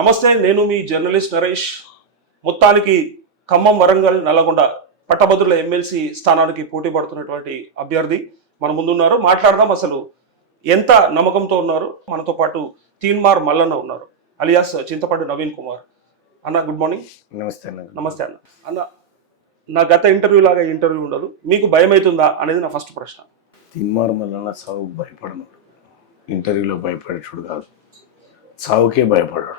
నమస్తే, నేను మీ జర్నలిస్ట్ నరేష్. మొత్తానికి ఖమ్మం, వరంగల్, నల్లగొండ పట్టభద్రుల ఎమ్మెల్సీ స్థానానికి పోటీ పడుతున్నటువంటి అభ్యర్థి మన ముందున్నారు. మాట్లాడదాం అసలు ఎంత నమ్మకంతో ఉన్నారు. మనతో పాటు తీన్మార్ మల్లన్న ఉన్నారు, అలియాస్ చింతపండు నవీన్ కుమార్. అన్న గుడ్ మార్నింగ్. నమస్తే అన్న. నమస్తే అన్న. అన్న, నా గత ఇంటర్వ్యూ లాగా ఇంటర్వ్యూ ఉండదు, మీకు భయం అవుతుందా అనేది నా ఫస్ట్ ప్రశ్న. తీన్మార్ మల్లన్న సావుకు భయపడనుడు, ఇంటర్వ్యూలో భయపడేటుడు కాదు, సావుకే భయపడాడు.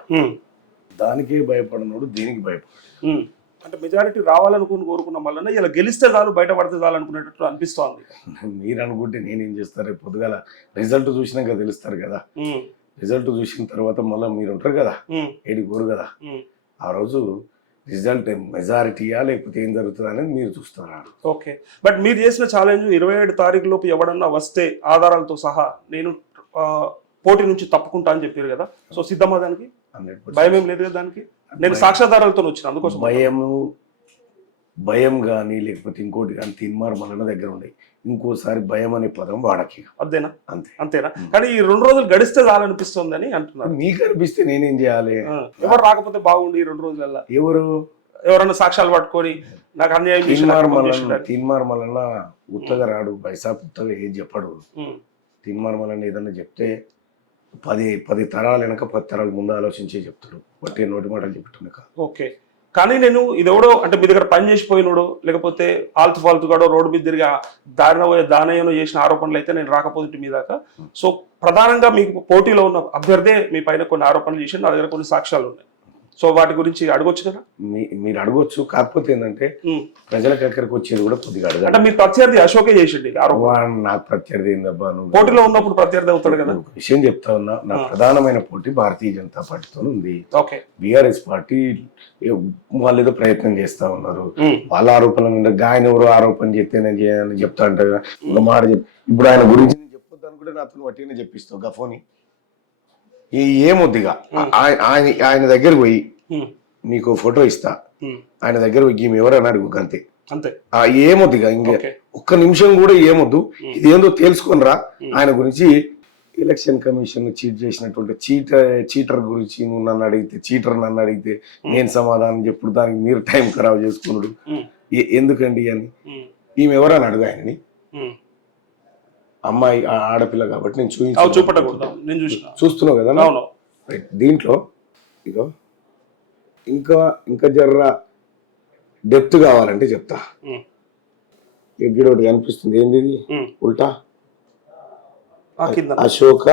దానికే భయపడనుడు, దీనికి భయపడాడు. అంటే మెజారిటీ రావాలనుకుని కోరుకున్న మల్లన్న ఇలా గెలిస్తే చాలు, బయట పడితే చాలు అనుకునేటట్టు అనిపిస్తోంది. మీరు అనుకుంటే నేనేం చేస్తారు, రేపు పొద్దుగాల రిజల్ట్ చూసినాక తెలుస్తారు కదా. రిజల్ట్ చూసిన తర్వాత మళ్ళీ మీరు ఉంటారు కదా, ఏడి కోరు కదా, ఆ రోజు రిజల్ట్ మెజారిటీయా లేకపోతే ఏం జరుగుతుంది అనేది మీరు చూస్తున్నారు. ఓకే, బట్ మీరు చేసిన ఛాలెంజ్ 27 తారీఖు లోపు ఎవడన్నా వస్తే ఆధారాలతో సహా నేను పోటీ నుంచి తప్పుకుంటా అని చెప్పారు కదా. సో సిద్ధమా దానికి? 100% భయం ఏం లేదు కదా దానికి? నేను సాక్ష్యాధారాలతో వచ్చిన, అందుకోసం. భయం కానీ లేకపోతే ఇంకోటి కానీ తీన్మార్ మల్లన్న దగ్గర ఉండే ఇంకోసారి భయం అనే పదం వాడకి. అంతేనా? అంతే. అంతేనా? కానీ ఈ 2 రోజులు గడిస్తే చాలనిపిస్తుంది అని అంటున్నారు. మీకు అనిపిస్తే నేనేం చేయాలి? ఎవరు రాకపోతే బాగుండి ఈ 2 రోజులలో ఎవరన్నా సాక్ష్యాలు పట్టుకొని నాకు అన్యాయం తీన్మార్ మల్లన్న ఉత్తగా రాడు, పైసా ఉత్తగా ఏం చెప్పడు. తీన్మార్ మల్లన్న ఏదన్నా చెప్తే 10 తరాలు వెనక 10 తరాలు ముందు ఆలోచించే చెప్తాడు, బట్టి నోటి మాటలు చెప్తుండే కాదు. ఓకే, కానీ నేను ఇదెవడో అంటే మీ దగ్గర పని చేసిపోయినోడో లేకపోతే ఆల్తు ఫాల్తుగాడో రోడ్డు మీద తిరిగి దానయ్యనో చేసిన ఆరోపణలు అయితే నేను రాకపోతే మీ దాకా. సో ప్రధానంగా మీకు పోటీలో ఉన్న అభ్యర్థే మీ పైన కొన్ని ఆరోపణలు చేసి నా దగ్గర కొన్ని సాక్ష్యాలు ఉన్నాయి. సో వాటి గురించి అడగొచ్చు కదా? మీరు అడగొచ్చు, కాకపోతే ఏంటంటే ప్రజలకు ఎక్కడికి వచ్చేది కూడా కొద్దిగా అడగాలి. అంటే మీ ప్రత్యర్థి అశోకే చేసిండి నాకు ప్రత్యర్థి ఏందబ్బా, నువ్వు పోటీలో ఉన్నప్పుడు ప్రత్యర్థి అవుతాడు కదా. విషయం చెప్తా ఉన్నా, నా ప్రధానమైన పోటీ భారతీయ జనతా పార్టీతో ఉంది. ఓకే, బీఆర్ఎస్ పార్టీ వాళ్ళు ఏదో ప్రయత్నం చేస్తా ఉన్నారు. వాళ్ళ ఆరోపణలు ఆయన ఎవరో ఆరోపణ చేస్తే నేను చేయని చెప్తా అంటే ఒక మాట ఇప్పుడు ఆయన గురించి నేను చెప్పొద్దు అనుకుంటే నాతో వట్టిగానే చెప్పిస్తావు గఫోని. ఏమొద్దిగా ఆయన దగ్గర పోయి నీకు ఫోటో ఇస్తా, ఆయన దగ్గర పోయి ఈమె ఎవరని అడుగు, అంతే. ఏమొద్దిగా ఇంకా ఒక్క నిమిషం కూడా ఏమొద్దు, ఇదేందో తెలుసుకొని రా. ఆయన గురించి ఎలక్షన్ కమిషన్ చీట్ చేసినటువంటి చీటర్ గురించి నువ్వు నన్ను అడిగితే, చీటర్ నన్ను అడిగితే నేను సమాధానం చెప్పుడు, దానికి మీరు టైం ఖరాబ్ చేసుకున్నాడు ఎందుకండి అని. ఈమె ఎవరని అడుగు ఆయనని. అమ్మాయి ఆడపిల్ల కాబట్టి నేను చూస్తున్నావు కదా. దీంట్లో ఇగో ఇంకా జర్ర డెప్త్ కావాలంటే చెప్తా. ఒకటి కనిపిస్తుంది, ఏంది ఇది? ఉల్టా అశోక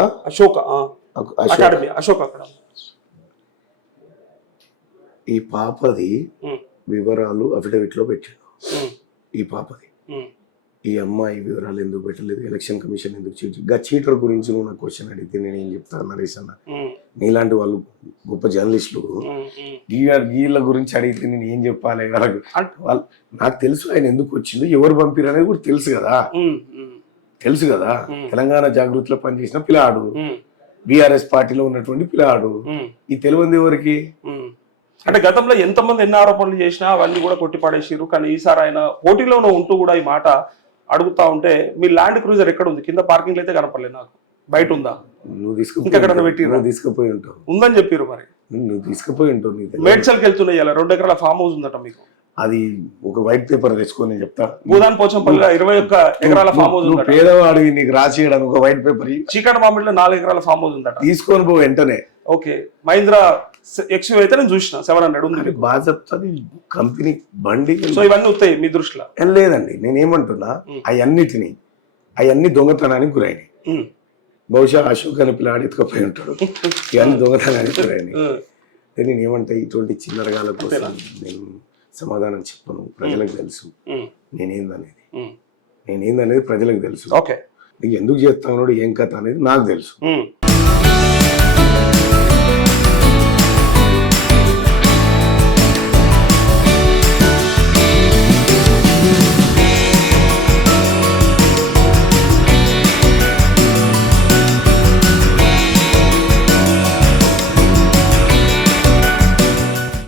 ఈ పాపది వివరాలు అఫిడవిట్ లో పెట్టాడు. ఈ పాపది, ఈ అమ్మాయి వివరాలు ఎందుకు పెట్టలేదు, ఎలక్షన్ కమిషన్ ఎందుకు చీటర్ గురించి నువ్వు నాకు క్వశ్చన్ అడిగితే నేను ఏం చెప్తాను నరేష్ అన్న? నీలాంటి వాళ్ళు గొప్ప జర్నలిస్టులు వీళ్ళ గురించి అడిగితే నేను ఏం చెప్పాలి? వాళ్ళు నాకు తెలుసు ఆయన ఎందుకు వచ్చిందో, ఎవరు పంపిరు అనేది కూడా తెలుసు కదా. తెలంగాణ జాగృతిలో పనిచేసిన పిల్లాడు, బీఆర్ఎస్ పార్టీలో ఉన్నటువంటి పిల్లాడు. ఈ తెలియంది ఎవరికి? అంటే గతంలో ఎంతమంది ఎన్ని ఆరోపణలు చేసినా అవన్నీ కూడా కొట్టి పడేసారు. కానీ ఈసారి ఆయన పోటీలోనే ఉంటూ కూడా ఈ మాట అడుగుతా ఉంటే, మీ ల్యాండ్ క్రూజర్ ఎక్కడ ఉంది? కింద పార్కింగ్ అయితే కనపడలేదు నాకు, బయట ఉందా? నువ్వు తీసుకుపోయి ఉంటావు ఉందని చెప్పారు. మరి నువ్వు తీసుకుపోయి ఉంటావు. మేడ్చల్కి వెళ్తున్నాయి, 2 ఎకరాల ఫామ్ హౌస్ ఉందట మీకు. అది ఒక వైట్ పేపర్ తెచ్చుకొని చెప్తా. భూదాన్ పోచంపల్లిలో 21 ఎకరాల ఫామ్ హౌస్ ఉంది. పేదవాడికి నీకు రాసేయడానికి ఒక వైట్ పేపర్. చీకటి మామిడిలో 4 ఎకరాల ఫామ్ హౌస్ ఉందట, తీసుకొని పో వెంటనే. ఓకే, మహీంద్రా ఎక్స్యూ అయితే నేను చూసిన 700 ఉంది. బాగా చెప్తాది కంపెనీ బండి. సో ఇవన్నీ వస్తాయి మీ దృష్టిలో? లేదండి, నేనేమంటున్నా, అవన్నీ దొంగతనానికి గురైనాయి. బహుశా అశోక్ అని పిల్లాడి ఎత్తుకపోయి ఉంటాడు. ఇవన్నీ దొంగతనానికి గురైనాయి. నేనేమంటా, ఇటువంటి చిన్నరగాల కోసం నేను సమాధానం చెప్పను. ప్రజలకు తెలుసు నేనేందనేది ప్రజలకు తెలుసు. ఓకే, నీకు ఎందుకు చేస్తాను ఏం కథ అనేది నాకు తెలుసు.